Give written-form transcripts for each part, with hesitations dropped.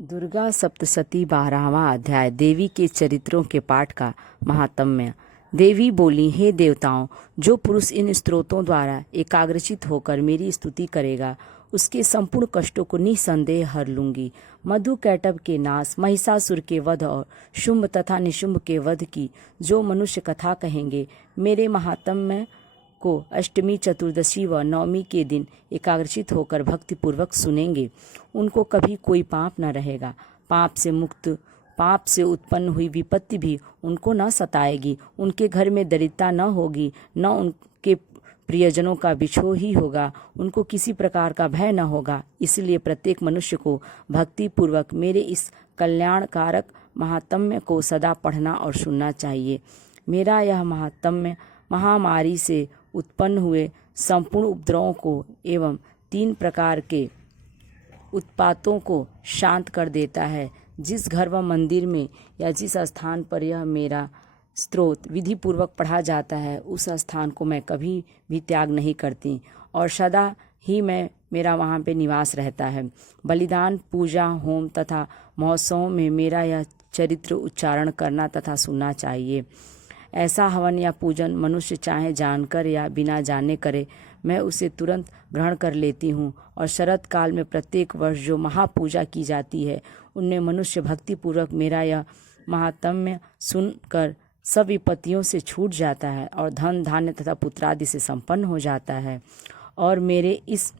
दुर्गा सप्तशती 12वां अध्याय। देवी के चरित्रों के पाठ का महात्म्य। देवी बोली, हे देवताओं, जो पुरुष इन स्तोत्रों द्वारा एकाग्रचित होकर मेरी स्तुति करेगा उसके संपूर्ण कष्टों को निसंदेह हर लूंगी। मधु कैटभ के नाश, महिषासुर के वध और शुंभ तथा निशुंभ के वध की जो मनुष्य कथा कहेंगे, मेरे महात्म्य को अष्टमी, चतुर्दशी व नवमी के दिन एकाग्रचित होकर भक्तिपूर्वक सुनेंगे, उनको कभी कोई पाप न रहेगा। पाप से उत्पन्न हुई विपत्ति भी उनको न सताएगी। उनके घर में दरिद्रता न होगी, न उनके प्रियजनों का बिछोह ही होगा। उनको किसी प्रकार का भय न होगा। इसलिए प्रत्येक मनुष्य को भक्तिपूर्वक मेरे इस कल्याणकारक महात्म्य को सदा पढ़ना और सुनना चाहिए। मेरा यह महात्म्य महामारी से उत्पन्न हुए संपूर्ण उपद्रवों को एवं 3 प्रकार के उत्पातों को शांत कर देता है। जिस घर व मंदिर में या जिस स्थान पर यह मेरा स्तोत्र विधि पूर्वक पढ़ा जाता है, उस स्थान को मैं कभी भी त्याग नहीं करती और सदा ही मेरा वहाँ पे निवास रहता है। बलिदान, पूजा, होम तथा महोत्सवों में मेरा यह चरित्र उच्चारण करना तथा सुनना चाहिए। ऐसा हवन या पूजन मनुष्य चाहे जानकर या बिना जाने करे, मैं उसे तुरंत ग्रहण कर लेती हूँ। और शरद काल में प्रत्येक वर्ष जो महापूजा की जाती है, उनमें मनुष्य भक्तिपूर्वक मेरा यह महात्म्य सुनकर सब विपत्तियों से छूट जाता है और धन धान्य तथा पुत्रादि से संपन्न हो जाता है। और मेरे इस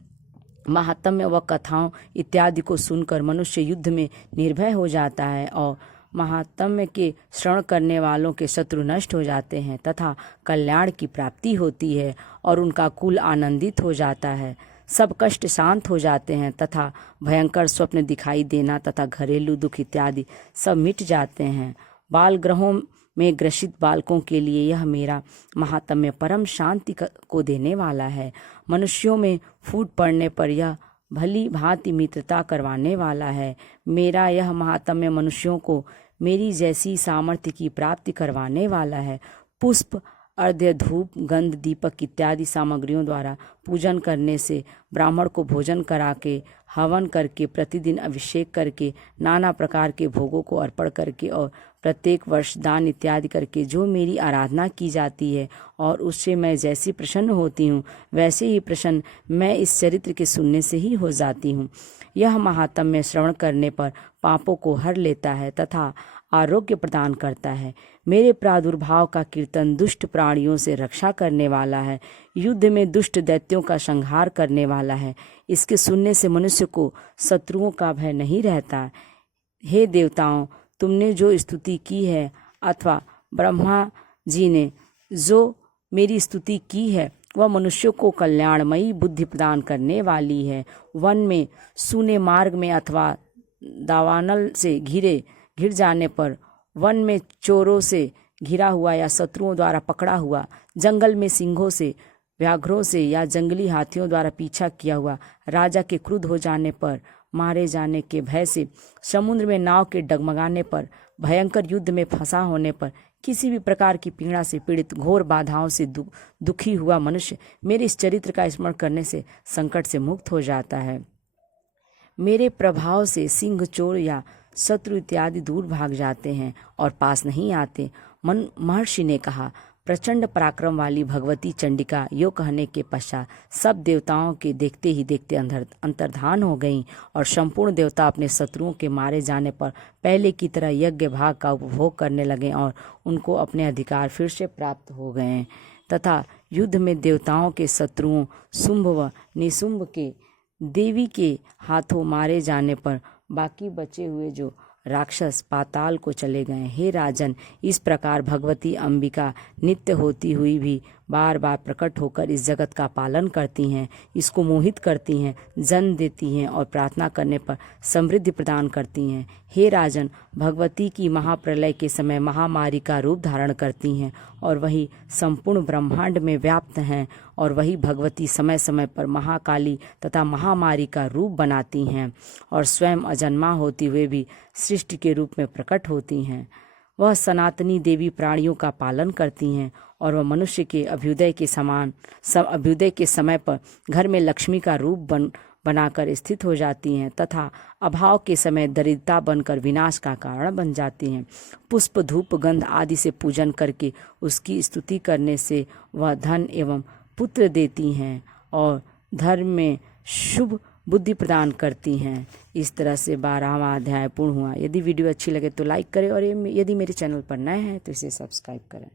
महात्म्य व कथाओं इत्यादि को सुनकर मनुष्य युद्ध में निर्भय हो जाता है और महात्म्य के श्रवण करने वालों के शत्रु नष्ट हो जाते हैं तथा कल्याण की प्राप्ति होती है और उनका कुल आनंदित हो जाता है। सब कष्ट शांत हो जाते हैं तथा भयंकर स्वप्न दिखाई देना तथा घरेलू दुख इत्यादि सब मिट जाते हैं। बाल ग्रहों में ग्रसित बालकों के लिए यह मेरा महात्म्य परम शांति को देने वाला है। मनुष्यों में फूट पड़ने पर यह भली भांति मित्रता करवाने वाला है। मेरा यह महात्म्य मनुष्यों को मेरी जैसी सामर्थ्य की प्राप्ति करवाने वाला है। पुष्प, अर्घ्य, धूप, गंध, दीपक इत्यादि सामग्रियों द्वारा पूजन करने से, ब्राह्मण को भोजन करा के, हवन करके, प्रतिदिन अभिषेक करके, नाना प्रकार के भोगों को अर्पण करके और प्रत्येक वर्ष दान इत्यादि करके जो मेरी आराधना की जाती है और उससे मैं जैसी प्रसन्न होती हूँ, वैसे ही प्रसन्न मैं इस चरित्र के सुनने से ही हो जाती हूँ। यह महात्म्य श्रवण करने पर पापों को हर लेता है तथा आरोग्य प्रदान करता है। मेरे प्रादुर्भाव का कीर्तन दुष्ट प्राणियों से रक्षा करने वाला है, युद्ध में दुष्ट दैत्यों का संहार करने वाला है। इसके सुनने से मनुष्य को शत्रुओं का भय नहीं रहता। हे देवताओं, तुमने जो स्तुति की है अथवा ब्रह्मा जी ने जो मेरी स्तुति की है, वह मनुष्यों को कल्याणमयी बुद्धि प्रदान करने वाली है। वन में, सूने मार्ग में अथवा दावानल से घिर जाने पर, वन में चोरों से घिरा हुआ या शत्रुओं द्वारा पकड़ा हुआ, जंगल में सिंहों से, व्याघ्रों से या जंगली हाथियों द्वारा पीछा किया हुआ, राजा के क्रुद्ध हो जाने पर, मारे जाने के भय से, समुद्र में नाव के डगमगाने पर, भयंकर युद्ध में फंसा होने पर, किसी भी प्रकार की पीड़ा से पीड़ित, घोर बाधाओं से दुखी हुआ मनुष्य मेरे इस चरित्र का स्मरण करने से संकट से मुक्त हो जाता है। मेरे प्रभाव से सिंह, चोर या शत्रु इत्यादि दूर भाग जाते हैं और पास नहीं आते। महर्षि ने कहा, प्रचंड पराक्रम वाली भगवती चंडिका यो कहने के पश्चात सब देवताओं के देखते ही देखते अंतर्धान हो गईं और संपूर्ण देवता अपने शत्रुओं के मारे जाने पर पहले की तरह यज्ञ भाग का उपभोग करने लगे और उनको अपने अधिकार फिर से प्राप्त हो गए तथा युद्ध में देवताओं के शत्रुओं शुंभ व निशुंभ के देवी के हाथों मारे जाने पर बाकी बचे हुए जो राक्षस पाताल को चले गए। हे राजन, इस प्रकार भगवती अंबिका नित्य होती हुई भी बार बार प्रकट होकर इस जगत का पालन करती हैं, इसको मोहित करती हैं, जन्म देती हैं और प्रार्थना करने पर समृद्धि प्रदान करती हैं। हे राजन, भगवती की महाप्रलय के समय महामारी का रूप धारण करती हैं और वही संपूर्ण ब्रह्मांड में व्याप्त हैं और वही भगवती समय समय पर महाकाली तथा महामारी का रूप बनाती हैं और स्वयं अजन्मा होते हुए भी सृष्टि के रूप में प्रकट होती हैं। वह सनातनी देवी प्राणियों का पालन करती हैं और वह मनुष्य के अभ्युदय के समय पर घर में लक्ष्मी का रूप बनाकर स्थित हो जाती हैं तथा अभाव के समय दरिद्रता बनकर विनाश का कारण बन जाती हैं। पुष्प, धूप, गंध आदि से पूजन करके उसकी स्तुति करने से वह धन एवं पुत्र देती हैं और धर्म में शुभ बुद्धि प्रदान करती हैं। इस तरह से 12वां अध्याय पूर्ण हुआ। यदि वीडियो अच्छी लगे तो लाइक करें और यदि मेरे चैनल पर नए हैं तो इसे सब्सक्राइब करें।